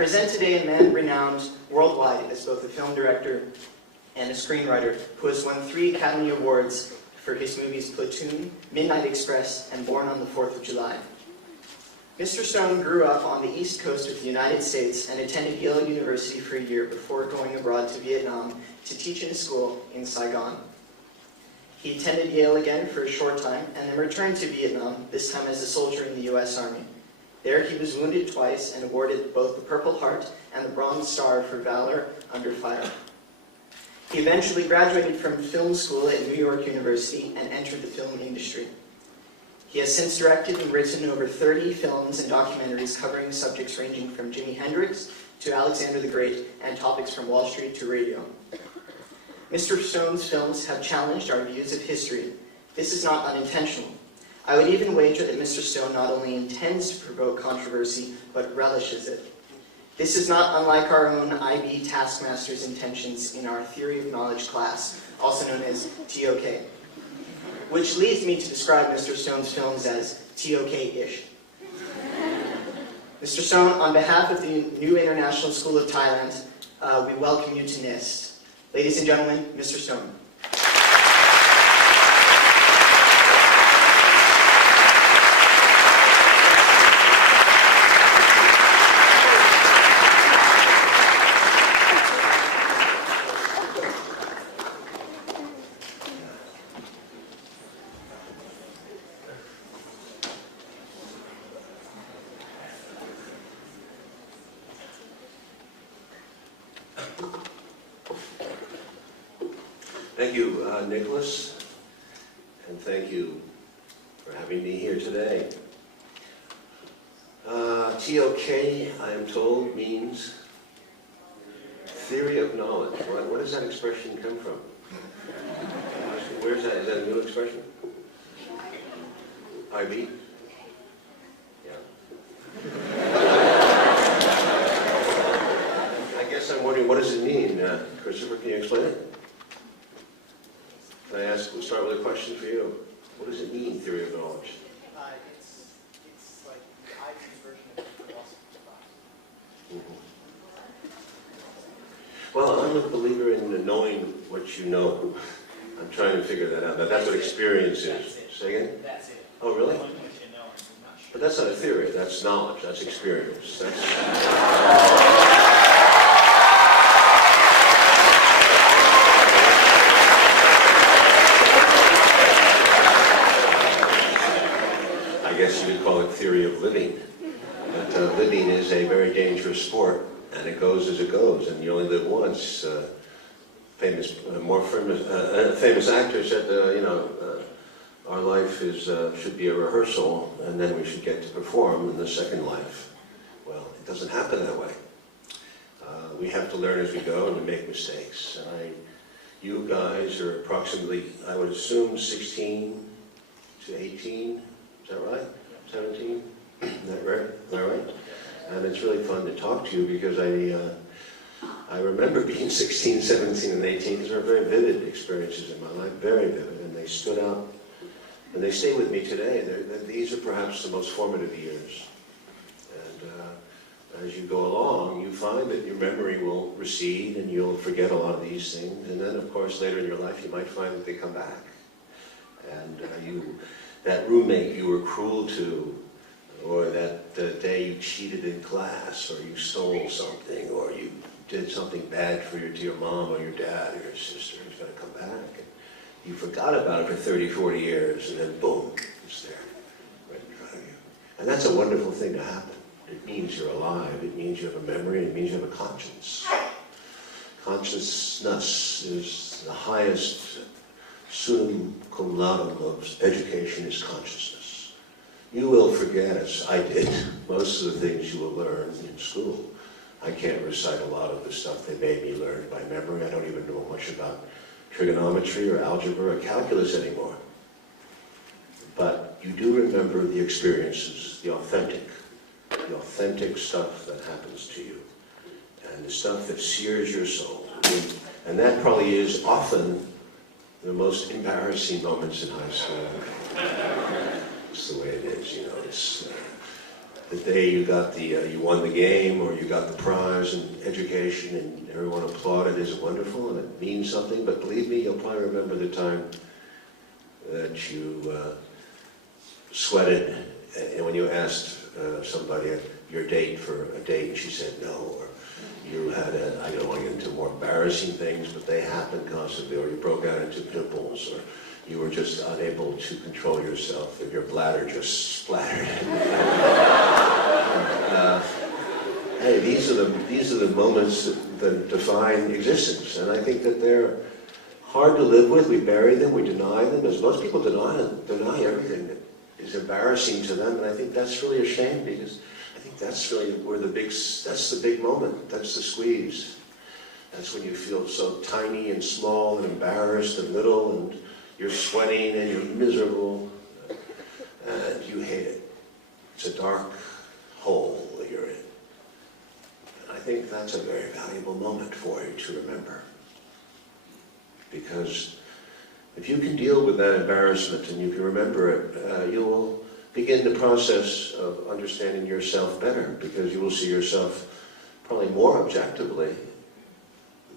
present today a man renowned worldwide as both a film director and a screenwriter who has won 3 Academy Awards for his movies Platoon, Midnight Express, and Born on the 4th of July. Mr. Stone grew up on the East Coast of the United States and attended Yale University for a year before going abroad to Vietnam to teach in a school in Saigon. He attended Yale again for a short time and then returned to Vietnam, this time as a soldier in the U.S. Army. There he was wounded twice and awarded both the Purple Heart and the Bronze Star for valor under fire. He eventually graduated from film school at New York University and entered the film industry. He has since directed and written over 30 films and documentaries covering subjects ranging from Jimi Hendrix to Alexander the Great and topics from Wall Street to radio. Mr. Stone's films have challenged our views of history. This is not unintentional. I would even wager that Mr. Stone not only intends to provoke controversy, but relishes it. This is not unlike our own IB Taskmaster's intentions in our Theory of Knowledge class, also known as TOK. Which leads me to describe Mr. Stone's films as TOK-ish. Mr. Stone, on behalf of the New International School of Thailand, we welcome you to NIST. Ladies and gentlemen, Mr. Stone. Thank you, Nicholas, and thank you for having me here today. TOK, I am told, means theory of knowledge. Where does that expression come from? Where's that? Is that a new expression? IB? Yeah. I guess I'm wondering, what does it mean? Christopher, can you explain it? Can I ask, we'll start with a question for you. What does it mean, theory of knowledge? It's like the IB version of philosophy class. Well, I'm a believer in knowing what you know. I'm trying to figure that out. That's what experience is. Say again? That's it. Oh, really? What you know, I'm not sure. But that's not a theory. That's knowledge. That's experience. That's... I guess you could call it theory of living. But living is a very dangerous sport, and it goes as it goes, and you only live once. Famous actor said, our life is should be a rehearsal, and then we should get to perform in the second life. Well, it doesn't happen that way. We have to learn as we go and to make mistakes. And you guys are approximately, I would assume, 16 to 18. Is that right? 17? Is that right? Am I right? And it's really fun to talk to you because I remember being 16, 17, and 18. These are very vivid experiences in my life, very vivid, and they stood out, and they stay with me today. These are perhaps the most formative years. And as you go along, you find that your memory will recede, and you'll forget a lot of these things. And then, of course, later in your life, you might find that they come back. And that roommate you were cruel to, or that day you cheated in class, or you stole something, or you did something bad to your mom or your dad or your sister is going to come back. And you forgot about it for 30, 40 years, and then boom, it's there, right in front of you. And that's a wonderful thing to happen. It means you're alive. It means you have a memory. It means you have a conscience. Consciousness is the highest sum cum laude of education is consciousness. You will forget, as I did, most of the things you will learn in school. I can't recite a lot of the stuff they made me learn by memory. I don't even know much about trigonometry or algebra or calculus anymore. But you do remember the experiences, the authentic stuff that happens to you, and the stuff that sears your soul. And that probably is often the most embarrassing moments in high school. It's the way it is, you know. the day you got you won the game or you got the prize in education and everyone applauded is wonderful and it means something, but believe me, you'll probably remember the time that you sweated and when you asked somebody your date for a date and she said no, or you had I don't want to get into more embarrassing things, but they happen constantly, or you broke out into pimples, or you were just unable to control yourself, and your bladder just splattered. Hey, these are the moments that define existence, and I think that they're hard to live with. We bury them, we deny them, as most people deny everything that is embarrassing to them, and I think that's really a shame, because I think that's really where that's the big moment, that's the squeeze. That's when you feel so tiny and small and embarrassed and little, and you're sweating and you're miserable, and you hate it. It's a dark hole that you're in. And I think that's a very valuable moment for you to remember. Because if you can deal with that embarrassment and you can remember it, you will begin the process of understanding yourself better, because you will see yourself probably more objectively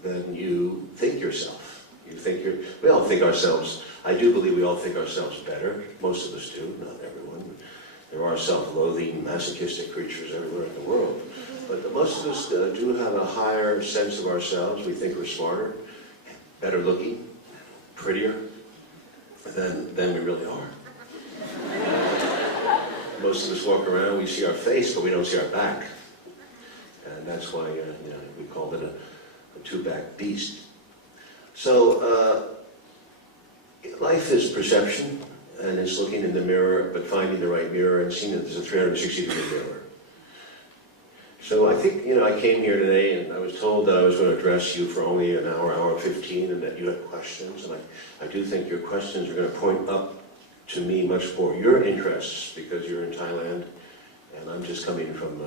than you think yourself. We all think ourselves, I do believe we all think ourselves better. Most of us do, not everyone. There are self-loathing, masochistic creatures everywhere in the world. But most of us do have a higher sense of ourselves. We think we're smarter, better looking, prettier than we really are. Most of us walk around, we see our face, but we don't see our back. And that's why we call it a two-backed beast. So life is perception, and it's looking in the mirror, but finding the right mirror and seeing that there's a 360-degree mirror. So I think, I came here today and I was told that I was going to address you for only an hour 15, and that you had questions. And I do think your questions are going to point up to me much more your interests, because you're in Thailand, and I'm just coming from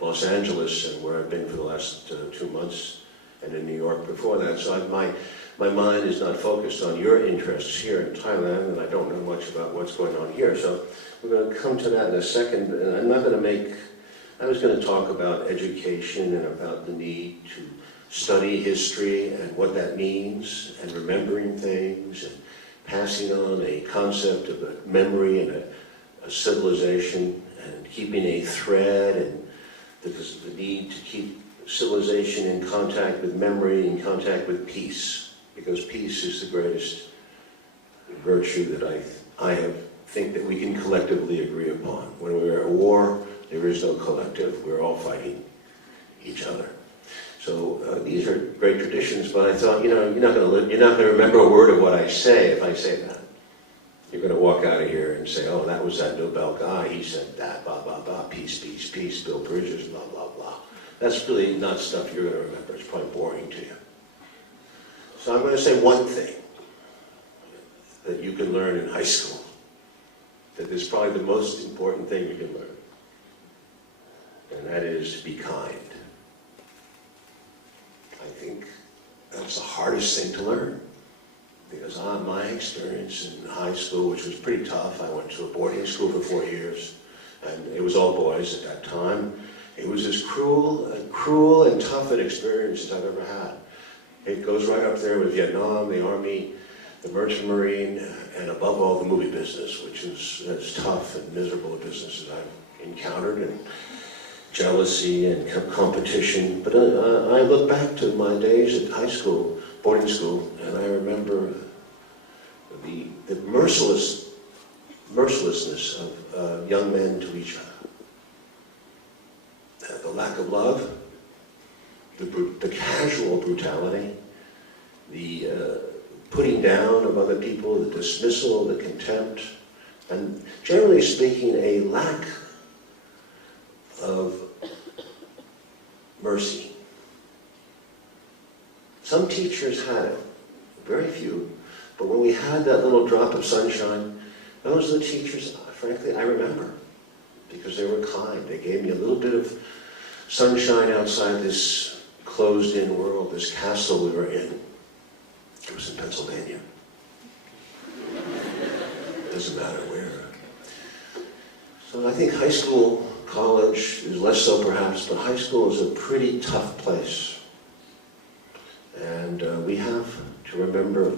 Los Angeles, and where I've been for the last 2 months, and in New York before that. So my mind is not focused on your interests here in Thailand, and I don't know much about what's going on here. So we're going to come to that in a second, and I'm not going to I was going to talk about education and about the need to study history and what that means, and remembering things, and passing on a concept of a memory and a civilization, and keeping a thread, and the need to keep civilization in contact with memory, in contact with peace, because peace is the greatest virtue that I think that we can collectively agree upon. When we're at war, there is no collective. We're all fighting each other. So these are great traditions, but I thought, you're not going to remember a word of what I say if I say that. You're going to walk out of here and say, oh, that was that Nobel guy. He said that, blah, blah, blah, peace, peace, peace, build bridges, blah, blah, blah. That's really not stuff you're going to remember. It's probably boring to you. So I'm going to say one thing that you can learn in high school, that is probably the most important thing you can learn, and that is be kind. I think that's the hardest thing to learn, because my experience in high school, which was pretty tough, I went to a boarding school for 4 years, and it was all boys at that time. It was as cruel and tough an experience as I've ever had. It goes right up there with Vietnam, the Army, the Merchant Marine, and above all, the movie business, which is as tough and miserable a business as I've encountered, and jealousy and competition. But I look back to my days at high school, boarding school, and I remember the mercilessness of young men to each other. The lack of love, the casual brutality, the putting down of other people, the dismissal, the contempt, and generally speaking, a lack of mercy. Some teachers had it, very few, but when we had that little drop of sunshine, those are the teachers, frankly, I remember, because they were kind. They gave me a little bit of sunshine outside this closed-in world, this castle we were in. It was in Pennsylvania. Doesn't matter where. So I think high school college is less so perhaps, but high school is a pretty tough place. And we have to remember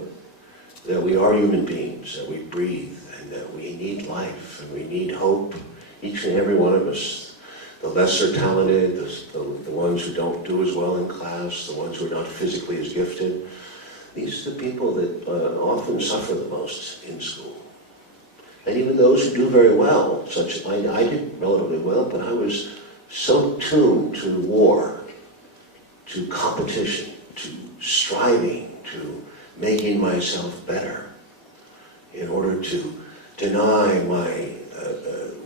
that we are human beings, that we breathe, and that we need life, and we need hope, each and every one of us. The lesser talented, the ones who don't do as well in class, the ones who are not physically as gifted. These are the people that often suffer the most in school. And even those who do very well, such I did relatively well, but I was so tuned to war, to competition, to striving, to making myself better in order to deny my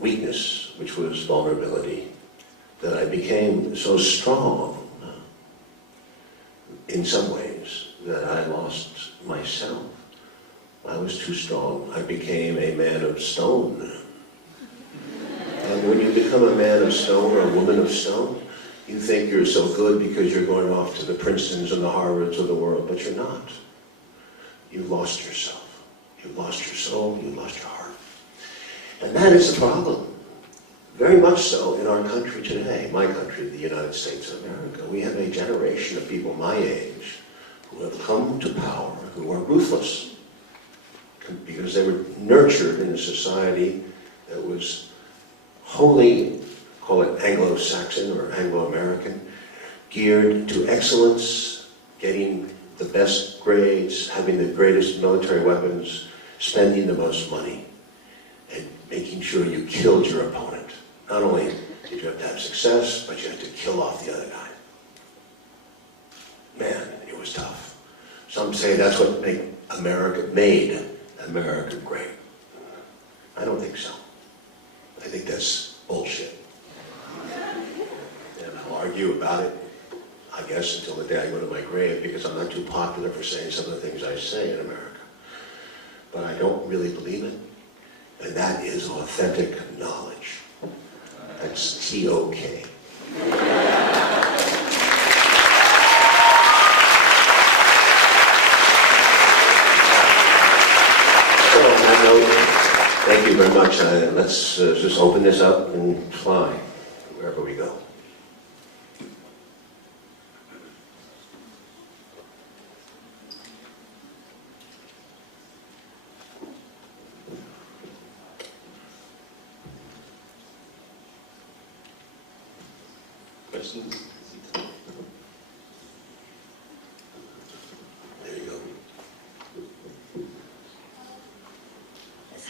weakness, which was vulnerability, that I became so strong in some ways that I lost myself. I was too strong. I became a man of stone. And when you become a man of stone or a woman of stone, you think you're so good because you're going off to the Princetons and the Harvards of the world, but you're not. You've lost yourself. You've lost your soul, you've lost your heart. And that is the problem. Very much so in our country today, my country, the United States of America. We have a generation of people my age who have come to power, who are ruthless, because they were nurtured in a society that was wholly, call it Anglo-Saxon or Anglo-American, geared to excellence, getting the best grades, having the greatest military weapons, spending the most money, and making sure you killed your opponent. Not only did you have to have success, but you had to kill off the other guy. Man, it was tough. Some say that's what made America great. I don't think so. I think that's bullshit. And I'll argue about it, I guess, until the day I go to my grave, because I'm not too popular for saying some of the things I say in America. But I don't really believe it. And that is authentic knowledge. That's T-O-K. Thank you very much. Let's just open this up and fly wherever we go. Questions? There you go.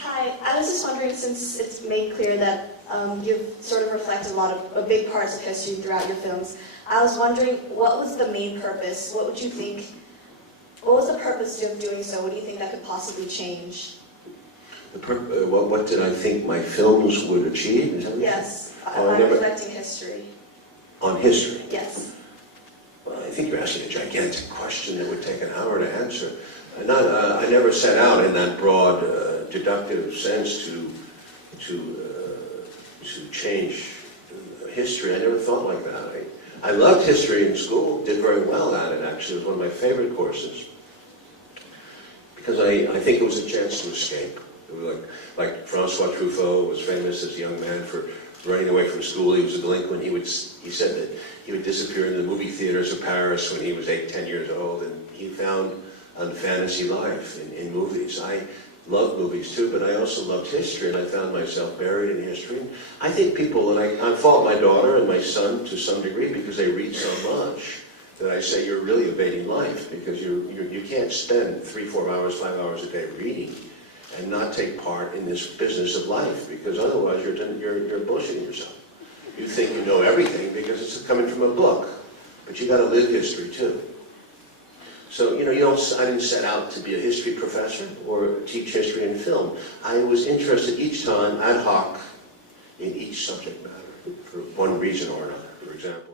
Hi, I was just wondering, since it's made clear that you've sort of reflected a big parts of history throughout your films, I was wondering, what was the main purpose? What would you think, what was the purpose of doing so? What do you think that could possibly change? What did I think my films would achieve? Is that what you Yes, Oh, I'm reflecting history. On history? Yes. Well, I think you're asking a gigantic question that would take an hour to answer. I never set out in that broad, deductive sense to change history. I never thought like that. I loved history in school, did very well at it actually. It was one of my favorite courses. Because I think it was a chance to escape. It was like Francois Truffaut was famous as a young man for running away from school. He was a delinquent. He said that he would disappear in the movie theaters of Paris when he was 8, 10 years old, and he found a fantasy life in movies. I loved movies too, but I also loved history, and I found myself buried in history. I think people, and I fault my daughter and my son to some degree because they read so much, that I say you're really evading life, because you can't spend 3, 4 hours, 5 hours a day reading and not take part in this business of life, because otherwise you're bullshitting yourself. You think you know everything because it's coming from a book, but you got to live history too. So, I didn't set out to be a history professor or teach history in film. I was interested each time, ad hoc, in each subject matter, for one reason or another. For example,